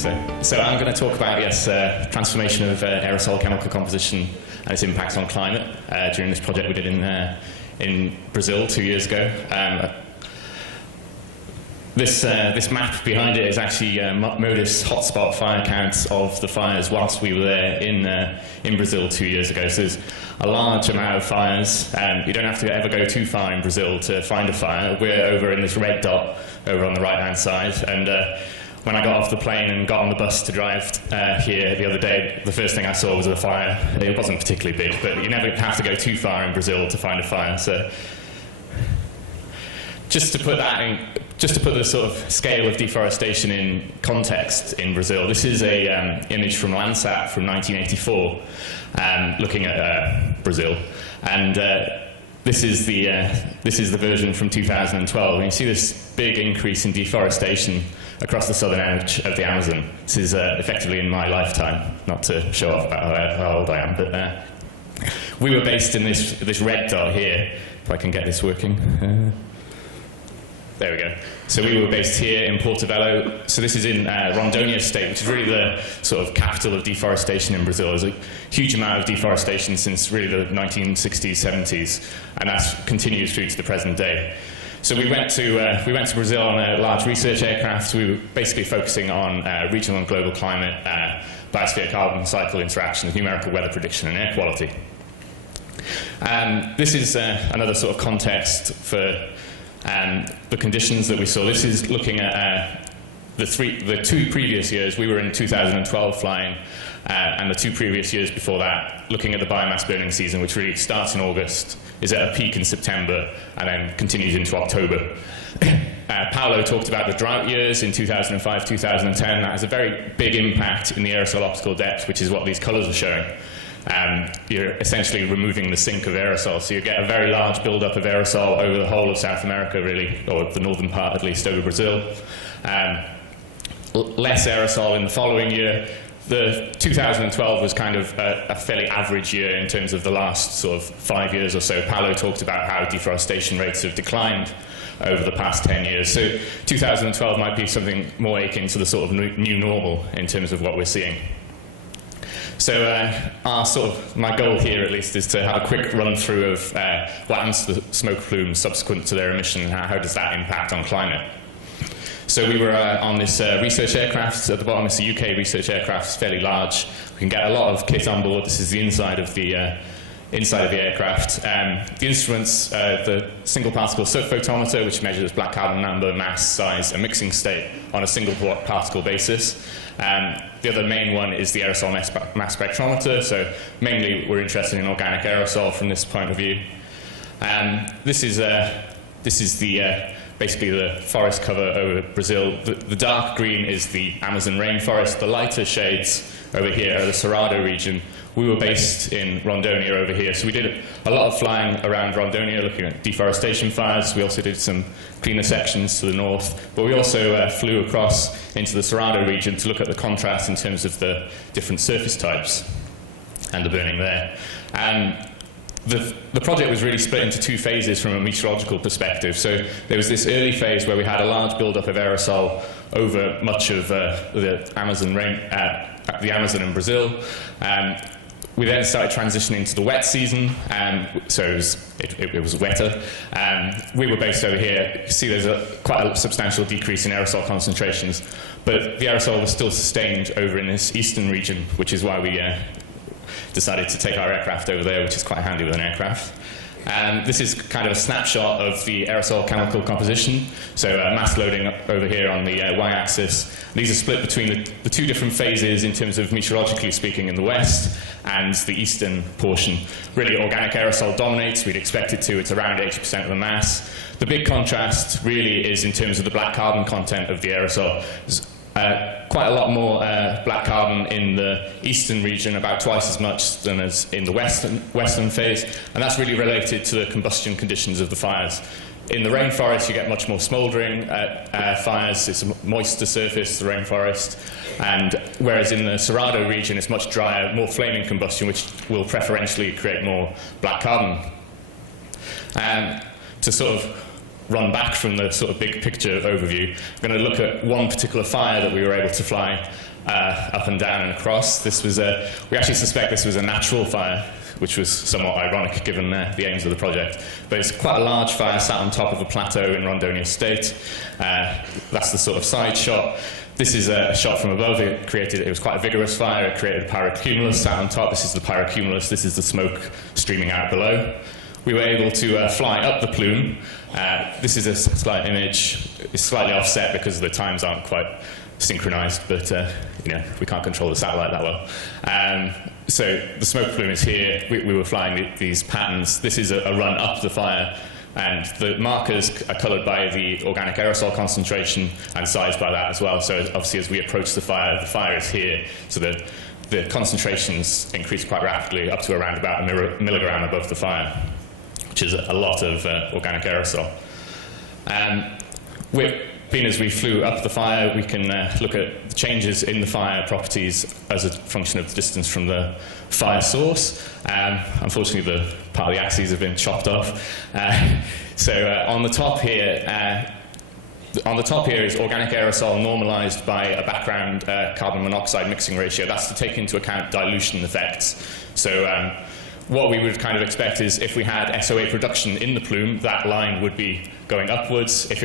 talk. So I'm going to talk about, yes, transformation of aerosol chemical composition and its impact on climate during this project we did in Brazil 2 years ago. This map behind it is actually MODIS hotspot fire counts of the fires whilst we were there in Brazil 2 years ago. So there's a large amount of fires. You don't have to ever go too far in Brazil to find a fire. We're over in this red dot over on the right-hand side. And when I got off the plane and got on the bus to drive here the other day, the first thing I saw was a fire. It wasn't particularly big, but you never have to go too far in Brazil to find a fire. So just to put the sort of scale of deforestation in context in Brazil, this is a image from Landsat from 1984, looking at Brazil, and this is the version from 2012. And you see this big increase in deforestation across the southern edge of the Amazon. This is effectively in my lifetime, not to show off about how old I am, but we were based in this red dot here. If I can get this working. There we go. So we were based here in Portobello. So this is in Rondônia state, which is really the sort of capital of deforestation in Brazil. There's a huge amount of deforestation since really the 1960s, 70s, and that continues through to the present day. So we went to Brazil on a large research aircraft. We were basically focusing on regional and global climate, biosphere carbon cycle interactions, numerical weather prediction, and air quality. This is another sort of context for the conditions that we saw. This is looking at the two previous years. We were in 2012 flying, and the 2 previous years before that, looking at the biomass burning season, which really starts in August, is at a peak in September, and then continues into October. Paolo talked about the drought years in 2005, 2010. That has a very big impact in the aerosol optical depth, which is what these colours are showing. You're essentially removing the sink of aerosol, so you get a very large build-up of aerosol over the whole of South America, really, or the northern part at least, over Brazil. Less aerosol in the following year. The 2012 was kind of a fairly average year in terms of the last sort of 5 years or so. Paolo talked about how deforestation rates have declined over the past 10 years. So 2012 might be something more akin to the sort of new normal in terms of what we're seeing. So my goal here, at least, is to have a quick run-through of what happens to the smoke plumes subsequent to their emission, and how does that impact on climate. So we were on this research aircraft. At the bottom, it's a UK research aircraft. It's fairly large. We can get a lot of kit on board. This is the inside of the aircraft. The instruments, the single particle surf photometer, which measures black carbon number, mass, size, and mixing state on a single particle basis. The other main one is the aerosol mass spectrometer. So mainly we're interested in organic aerosol from this point of view. This is basically the forest cover over Brazil. The dark green is the Amazon rainforest. The lighter shades over here are the Cerrado region. We were based in Rondônia over here, so we did a lot of flying around Rondônia looking at deforestation fires. We also did some cleaner sections to the north, but we also flew across into the Cerrado region to look at the contrast in terms of the different surface types and the burning there. The project was really split into 2 phases from a meteorological perspective. So there was this early phase where we had a large build-up of aerosol over much of the Amazon in Brazil. We then started transitioning to the wet season, so it was wetter. We were based over here. You see there's quite a substantial decrease in aerosol concentrations, but the aerosol was still sustained over in this eastern region, which is why we decided to take our aircraft over there, which is quite handy with an aircraft. This is kind of a snapshot of the aerosol chemical composition. So mass loading over here on the y-axis. These are split between the 2 different phases in terms of meteorologically speaking in the west and the eastern portion. Really, organic aerosol dominates. We'd expect it to. It's around 80% of the mass. The big contrast really is in terms of the black carbon content of the aerosol. Quite a lot more black carbon in the eastern region, about twice as much than as in the western phase, and that's really related to the combustion conditions of the fires. In the rainforest, you get much more smouldering fires. It's a moister surface, the rainforest, and whereas in the Cerrado region, it's much drier, more flaming combustion, which will preferentially create more black carbon. To sort of run back from the sort of big picture overview. I'm going to look at one particular fire that we were able to fly up and down and across. This was we actually suspect this was a natural fire, which was somewhat ironic given the aims of the project. But it's quite a large fire sat on top of a plateau in Rondonia State. That's the sort of side shot. This is a shot from above. It was quite a vigorous fire. It created a pyrocumulus sat on top. This is the pyrocumulus. This is the smoke streaming out below. We were able to fly up the plume. This is a slight image. It's slightly offset because the times aren't quite synchronized, but you know, we can't control the satellite that well. So the smoke plume is here. We were flying these patterns. This is a run up the fire. And the markers are coloured by the organic aerosol concentration and sized by that as well. So obviously as we approach the fire is here. So the concentrations increase quite rapidly up to around about a milligram above the fire, which is a lot of organic aerosol. As we flew up the fire, we can look at the changes in the fire properties as a function of the distance from the fire source. Unfortunately, the part of the axes have been chopped off. On the top here is organic aerosol normalized by a background carbon monoxide mixing ratio. That's to take into account dilution effects. So what we would kind of expect is if we had SOA production in the plume, that line would be going upwards. If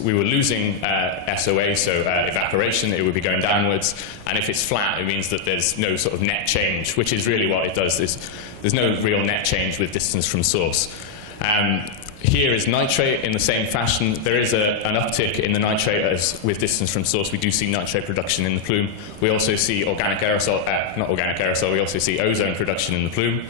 we were losing SOA, so evaporation, it would be going downwards. And if it's flat, it means that there's no sort of net change, which is really what it does. There's no real net change with distance from source. Here is nitrate in the same fashion. There is an uptick in the nitrate as with distance from source. We do see nitrate production in the plume. We also see organic aerosol, not organic aerosol, we also see ozone production in the plume.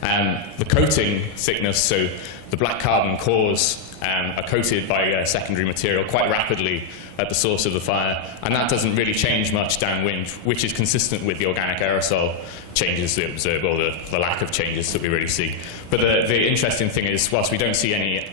The coating thickness, so the black carbon cores are coated by secondary material quite rapidly at the source of the fire, and that doesn't really change much downwind, which is consistent with the organic aerosol changes that we observe, or the lack of changes that we really see. But the interesting thing is, whilst we don't see any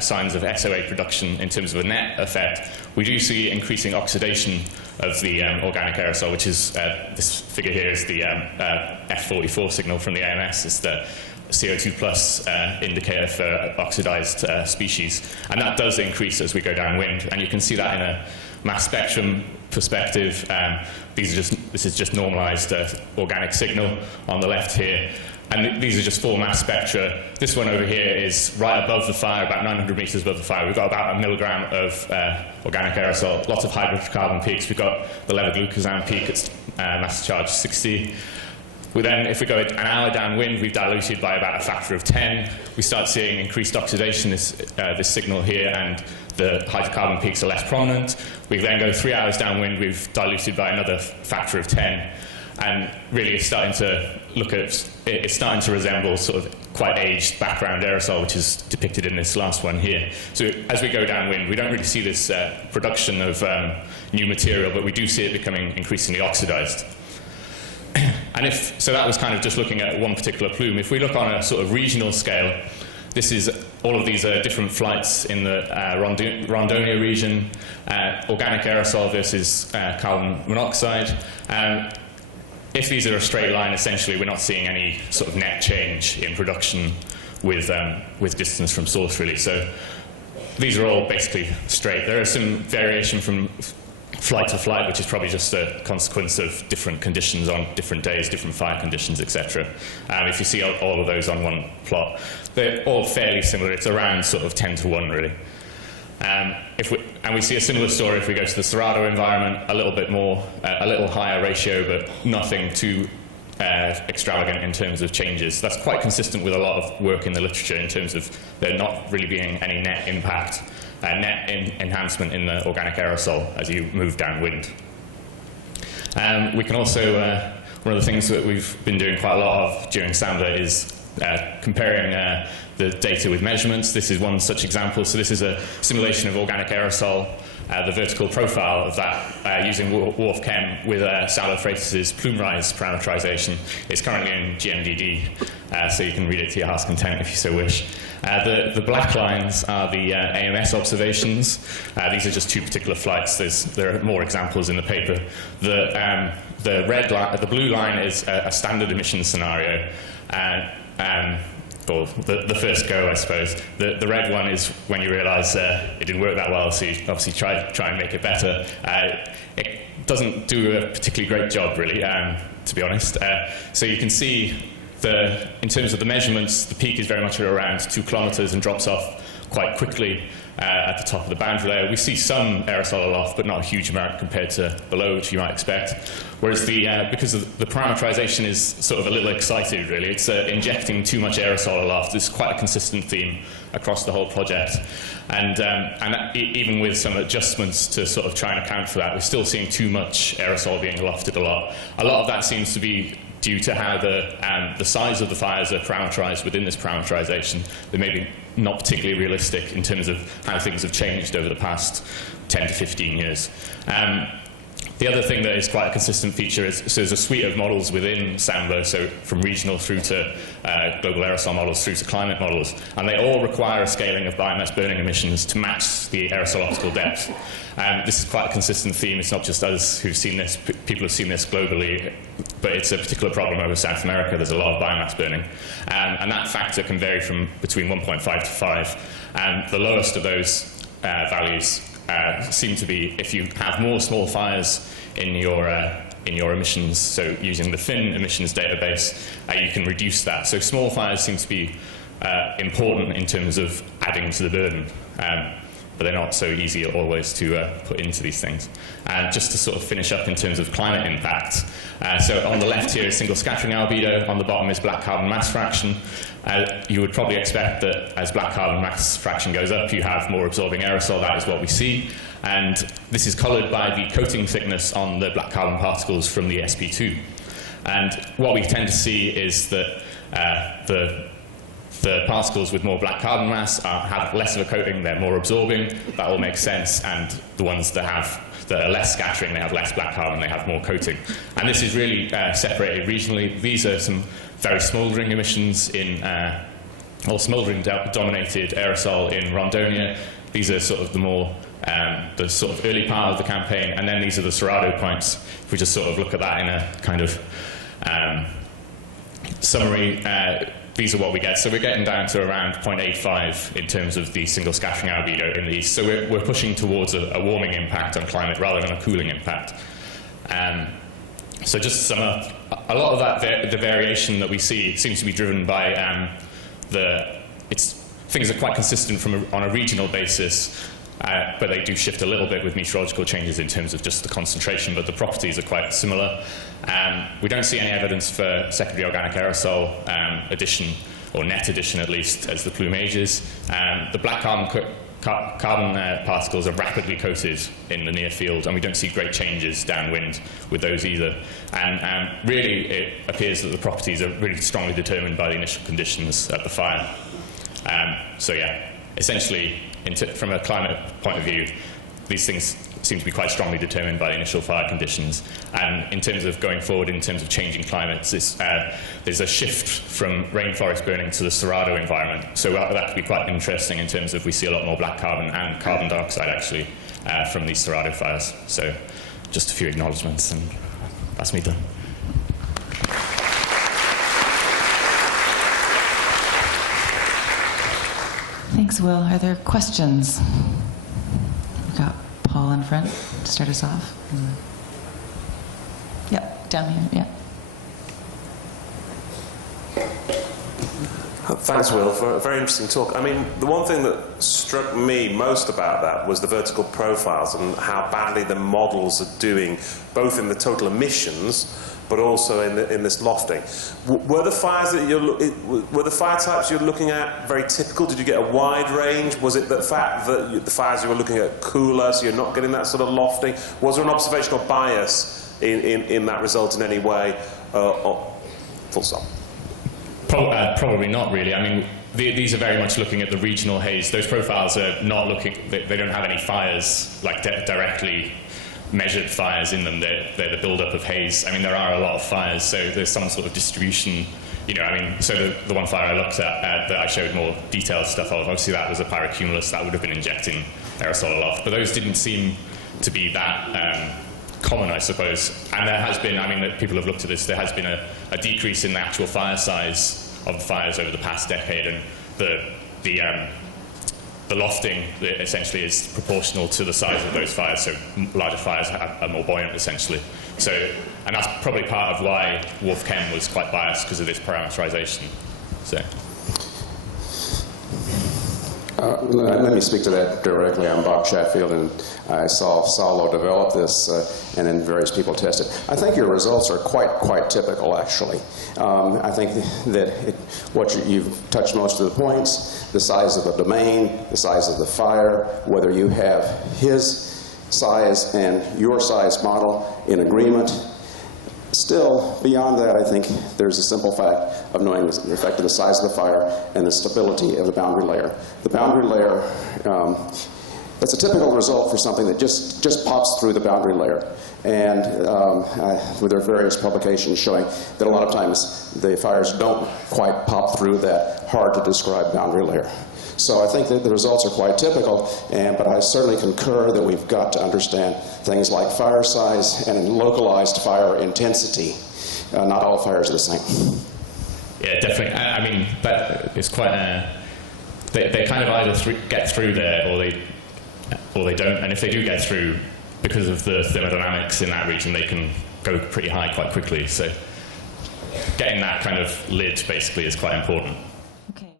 signs of SOA production in terms of a net effect, we do see increasing oxidation of the organic aerosol, which is, this figure here is the F44 signal from the AMS. It's the CO2 plus indicator for oxidized species, and that does increase as we go downwind, and you can see that in a mass spectrum perspective. This is just normalized organic signal on the left here, and these are just full mass spectra. This one over here is right above the fire, about 900 meters above the fire. We've got about a milligram of organic aerosol, lots of hydrocarbon peaks. We've got the levoglucosan peak at mass charge 60. If we go an hour downwind, we've diluted by about a factor of 10. We start seeing increased oxidation, this signal here, and the hydrocarbon peaks are less prominent. We then go 3 hours downwind, we've diluted by another factor of 10. And really it's starting to resemble sort of quite aged background aerosol, which is depicted in this last one here. So as we go downwind, we don't really see this production of new material, but we do see it becoming increasingly oxidized. And so that was kind of just looking at one particular plume. If we look on a sort of regional scale, all of these are different flights in the Rondonia region, organic aerosol versus carbon monoxide. If these are a straight line, essentially we're not seeing any sort of net change in production with distance from source, really. So these are all basically straight. There is some variation from flight to flight, which is probably just a consequence of different conditions on different days, different fire conditions, etc. If you see all of those on one plot, they're all fairly similar. It's around sort of 10 to 1, really. And we see a similar story if we go to the Cerrado environment, a little bit more, a little higher ratio, but nothing too extravagant in terms of changes. That's quite consistent with a lot of work in the literature in terms of there not really being any net impact, net enhancement in the organic aerosol as you move downwind. We can also, one of the things that we've been doing quite a lot of during SAMBA is comparing the data with measurements. This is one such example. So this is a simulation of organic aerosol, the vertical profile of that using WRF-Chem with Saulo Freitas' plume rise parameterization. It's currently in GMDD, so you can read it to your heart's content if you so wish. The black lines are the AMS observations. These are just two particular flights. There are more examples in the paper. The blue line is a standard emission scenario. or the first go, I suppose. The red one is when you realise it didn't work that well, so you obviously try and make it better. It doesn't do a particularly great job, really, to be honest. So you can see, in terms of the measurements, the peak is very much at around 2 kilometres and drops off quite quickly at the top of the boundary layer. We see some aerosol aloft, but not a huge amount compared to below, which you might expect. Whereas because of the parameterization is sort of a little excited, really. It's injecting too much aerosol aloft. It's quite a consistent theme across the whole project. And even with some adjustments to sort of try and account for that, we're still seeing too much aerosol being alofted a lot. A lot of that seems to be due to how the size of the fires are parameterized within this parameterization. They may be not particularly realistic in terms of how things have changed over the past 10 to 15 years. The other thing that is quite a consistent feature is, so there's a suite of models within SAMBO, so from regional through to global aerosol models through to climate models, and they all require a scaling of biomass burning emissions to match the aerosol optical depth. This is quite a consistent theme. It's not just us who've seen this, people have seen this globally, but it's a particular problem over South America. There's a lot of biomass burning, and that factor can vary from between 1.5 to 5, and the lowest of those values seem to be if you have more small fires in your emissions, so using the thin emissions database, you can reduce that. So small fires seem to be important in terms of adding to the burden, but they're not so easy always to put into these things. And just to sort of finish up in terms of climate impact, so on the left here is single scattering albedo, on the bottom is black carbon mass fraction. You would probably expect that as black carbon mass fraction goes up, you have more absorbing aerosol. That is what we see. And this is coloured by the coating thickness on the black carbon particles from the sp2. And what we tend to see is that the particles with more black carbon mass have less of a coating, they're more absorbing. That all makes sense. And the ones that are less scattering, they have less black carbon, they have more coating. And this is really separated regionally. These are some very smouldering emissions or smouldering dominated aerosol in Rondonia. These are sort of the sort of early part of the campaign, and then these are the Cerrado points. If we just sort of look at that in a kind of summary, these are what we get. So we're getting down to around 0.85 in terms of the single scattering albedo in these. So we're pushing towards a warming impact on climate rather than a cooling impact. So just to sum up, a lot of that, the variation that we see seems to be driven by things are quite consistent on a regional basis, but they do shift a little bit with meteorological changes in terms of just the concentration, but the properties are quite similar. We don't see any evidence for secondary organic aerosol addition, or net addition at least, as the plume ages. The black carbon particles are rapidly coated in the near field, and we don't see great changes downwind with those either. And really, it appears that the properties are really strongly determined by the initial conditions at the fire. So yeah, essentially, from a climate point of view, these things seem to be quite strongly determined by the initial fire conditions. And in terms of going forward, in terms of changing climates, there's a shift from rainforest burning to the Cerrado environment. So that could be quite interesting in terms of we see a lot more black carbon and carbon dioxide actually from these Cerrado fires. So just a few acknowledgements, and that's me done. Thanks, Will. Are there questions? We've got Paul in front to start us off. Yep, down here, yeah. Thanks, Will, for a very interesting talk. I mean, the one thing that struck me most about that was the vertical profiles and how badly the models are doing, both in the total emissions, but also in this lofting. Were the fires that were the fire types you're looking at very typical? Did you get a wide range? Was it the fact that the fires you were looking at cooler, so you're not getting that sort of lofting? Was there an observational bias in that result in any way? Full stop. Probably not really. I mean, these are very much looking at the regional haze. Those profiles are not looking, they don't have any fires, like directly measured fires in them. They're the build-up of haze. I mean, there are a lot of fires, so there's some sort of distribution. You know, I mean, so the one fire I looked at that I showed more detailed stuff of, obviously that was a pyrocumulus that would have been injecting aerosol aloft, but those didn't seem to be that common, I suppose. And there has been, I mean, people have looked at this, there has been a decrease in the actual fire size of the fires over the past decade, and the lofting essentially is proportional to the size of those fires, so larger fires are more buoyant essentially. So, and that's probably part of why WRF-Chem was quite biased, because of this parameterization. So. Let me speak to that directly. I'm Bob Chatfield, and I saw Saulo develop this, and then various people test it. I think your results are quite typical, actually. I think that you've touched most of the points: the size of the domain, the size of the fire, whether you have his size and your size model in agreement. Still, beyond that, I think there's a simple fact of knowing the effect of the size of the fire and the stability of the boundary layer. The boundary layer, that's a typical result for something that just pops through the boundary layer. And there are various publications showing that a lot of times the fires don't quite pop through that hard-to-describe boundary layer. So I think that the results are quite typical, but I certainly concur that we've got to understand things like fire size and localized fire intensity. Not all fires are the same. Yeah, definitely. I mean, that is quite they kind of either get through there or they don't, and if they do get through, because of the thermodynamics in that region, they can go pretty high quite quickly. So getting that kind of lid basically is quite important.